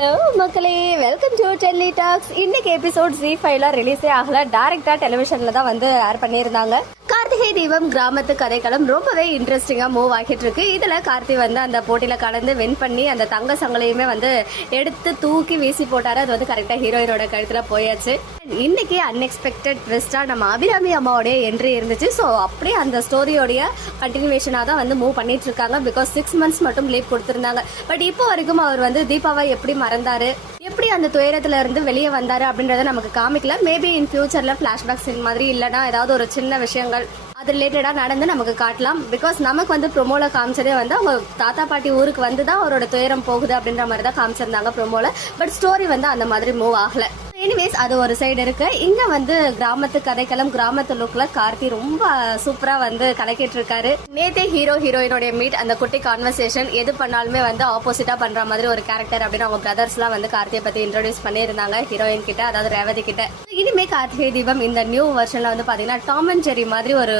Hello மக்களே, welcome to Delhi tax. இன்னைக்கு episode Z5ல ரிலீஸே ஆகல, டைரக்டா டெலிவிஷன்ல தான் வந்து ஏர் பண்ணியிருந்தாங்க. கார்த்திகை தீபம் கிராமத்து கதைக்களம் ரொம்பவே இன்ட்ரெஸ்டிங்கா மூவ் ஆகிட்டு இருக்கு. இதுல கார்த்தி வந்து அந்த போட்டியில கலந்து வின் பண்ணி அந்த தங்க சங்கலையுமே வந்து எடுத்து தூக்கி வீசி போட்டாரு. அது வந்து கரெக்டா ஹீரோயினோட கழுத்துல போயாச்சு. இன்னைக்கு அன்எக்ஸ்பெக்டட் ட்விஸ்டா நம்ம அபிராமி அம்மாவோடைய என்ட்ரி இருந்துச்சு. ஸோ அப்படியே அந்த ஸ்டோரியோடைய கண்டினியூஷனா தான் வந்து மூவ் பண்ணிட்டு இருக்காங்க. பிகாஸ் 6 months மட்டும் லீவ் கொடுத்திருந்தாங்க. பட் இப்போ வரைக்கும் அவர் வந்து தீபாவை எப்படி மறந்தாரு, எப்படி அந்த துயரத்துல இருந்து வெளியே வந்தாரு அப்படின்றத நமக்கு காமிக்கல. மேபி இன் ஃபியூச்சர்ல பிளாஷ்பேக் சீன் மாதிரி இல்லைன்னா ஏதாவது ஒரு சின்ன விஷயங்கள் அது ரிலேட்டடா நடந்து நமக்கு காட்டலாம். பிகாஸ் நமக்கு வந்து ப்ரொமோல காமிச்சதே வந்து அவங்க தாத்தா பாட்டி ஊருக்கு வந்து தான் அவரோட துயரம் போகுது அப்படின்ற மாதிரி தான் காமிச்சிருந்தாங்க ப்ரொமோல. பட் ஸ்டோரி வந்து அந்த மாதிரி மூவ் ஆகல. எனிவேஸ், அது ஒரு சைடு இருக்கு. இங்க வந்து கிராமத்து கதைக்களம், கிராமத்து லுக்ல கார்த்தி ரொம்ப சூப்பரா வந்து கலக்கிட்டு இருக்காரு. நேத்தே ஹீரோயினோட மீட், அந்த குட்டி கான்வர்சேஷன், எது பண்ணாலுமே வந்து ஆப்போசிட்டா பண்ற மாதிரி ஒரு கேரக்டர் அப்படின்னு அவங்க பிரதர்ஸ் எல்லாம் வந்து கார்த்தியை பத்தி இன்ட்ரோடியூஸ் பண்ணியிருந்தாங்க ஹீரோயின் கிட்ட, அதாவது ரேவதி கிட்ட. இனிமே கார்த்திகை தீபம் இந்த நியூ வெர்ஷன்ல வந்து பாத்தீங்கன்னா டாம் அண்ட் ஜெர்ரி மாதிரி ஒரு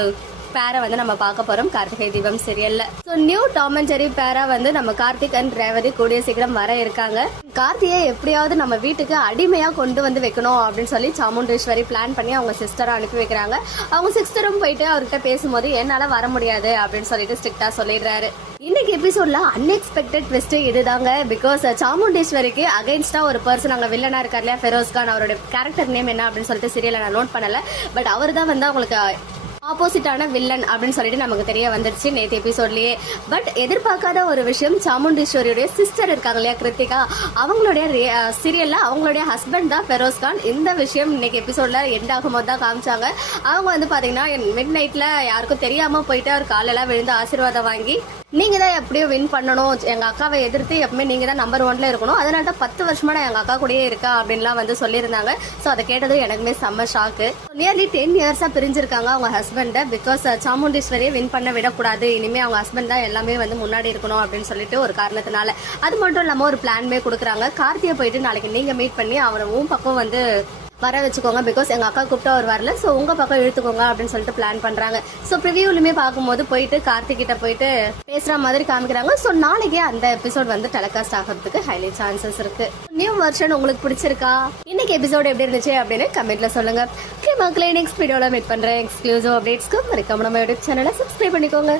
பேரை வந்து நம்ம பார்க்க போறோம் கார்த்திகை தீபம் சீரியல்ல. So new Tom and Jerry பேரா வந்து நம்ம கார்த்திக் அண்ட் ரேவதி கூடிய சீக்கிரம் வர இருக்காங்க. கார்த்தியை எப்படியாவது நம்ம வீட்டுக்கு அடிமையா கொண்டு வந்து வைக்கணும் அப்படின்னு சொல்லி சாமுண்டேஸ்வரி பிளான் பண்ணி அவங்க சிஸ்டரை அனுப்பி வைக்கிறாங்க. அவங்க சிஸ்டரும் போயிட்டு அவர்கிட்ட பேசும்போது என்னால வர முடியாது அப்படின்னு சொல்லிட்டு ஸ்ட்ரிக்டா சொல்லிடுறாரு. இன்னைக்கு எபிசோட்ல அன்எக்ஸ்பெக்டட் ட்விஸ்ட் இதுதாங்க. பிகாஸ் சாமுண்டேஸ்வரிக்கு அகைன்ஸ்டா ஒரு பர்சன் அங்க வில்லனா இருக்காரு இல்லையா, ஃபெரோஸ் கான். அவரோட கேரக்டர் நேம் என்ன அப்படின்னு சொல்லிட்டு சீரியலை நான் நோட் பண்ணல. பட் அவர் தான் வந்து அவங்களுக்கு ஆப்போசிட்டான வில்லன் அப்படின்னு சொல்லிட்டு நமக்கு தெரிய வந்துருச்சு நேற்று எபிசோட்லயே. பட் எதிர்பார்க்காத ஒரு விஷயம், சாமுண்டீஸ்வரியுடைய சிஸ்டர் இருக்காங்க இல்லையா கிருத்திகா, அவங்களுடைய சீரியல்ல அவங்களுடைய ஹஸ்பண்ட் தான் ஃபெரோஸ் கான். இந்த விஷயம் இன்னைக்கு எபிசோட்ல எண்ட் ஆகும்போது தான் காமிச்சாங்க. அவங்க வந்து பாத்தீங்கன்னா மிட் நைட்ல யாருக்கும் தெரியாம போயிட்டு அவர் காலெல்லாம் விழுந்து ஆசீர்வாதம் வாங்கி, நீங்க தான் எப்படியும் வின் பண்ணணும், எங்க அக்காவை எதிர்த்து எப்பவுமே நீங்க தான் நம்பர் 1ல இருக்கணும், அதனால தான் 10 வருஷமா நான் எங்க அக்கா கூடயே இருக்கா அப்படின்லாம் வந்து சொல்லியிருந்தாங்க. ஸோ அதை கேட்டதும் எனக்குமே செம்ம ஷாக்கு. நியர்லி 10 years பிரிஞ்சிருக்காங்க அவங்க ஹஸ்பண்ட. பிகாஸ் சாமுண்டீஸ்வரியை வின் பண்ண விடக்கூடாது, இனிமே அவங்க ஹஸ்பண்ட் தான் எல்லாமே வந்து முன்னாடி இருக்கணும் அப்படின்னு சொல்லிட்டு ஒரு காரணத்தினால. அது மட்டும் இல்லாம ஒரு பிளான்மே கொடுக்குறாங்க. கார்த்தியை போயிட்டு நாளைக்கு நீங்க மீட் பண்ணி அவரை உன் பக்கம் வந்து வர வச்சுக்கோங்க. பிகாஸ் எங்க அக்கா கூப்பிட்டு அவர் வரல, ஸோ உங்க பக்கம் இழுத்துக்கோங்க அப்படின்னு சொல்லிட்டு பிளான் பண்றாங்க. ஸோ ப்ரிவியூலுமே பார்க்கும்போது போயிட்டு கார்த்திக் கிட்ட போயிட்டு பேசுற மாதிரி காமிக்கிறாங்க. ஸோ நாளைக்கே அந்த எபிசோட் வந்து டெலிகாஸ்ட் ஆகிறதுக்கு ஹைலி சான்சஸ் இருக்கு. நியூ வெர்ஷன் உங்களுக்கு பிடிச்சிருக்கா? இன்னைக்கு எபிசோட் எப்படி இருந்துச்சு அப்படின்னு கமெண்ட்ல சொல்லுங்க. ஓகே மக்களே, நெக்ஸ்ட் வீடியோல மீட் பண்றேன். எக்ஸ்க்ளூசிவ் அப்டேட்ஸ்க்கு மறக்காம நம்ம யூடியூப் சேனலை சப்ஸ்கிரைப் பண்ணிக்கோங்க.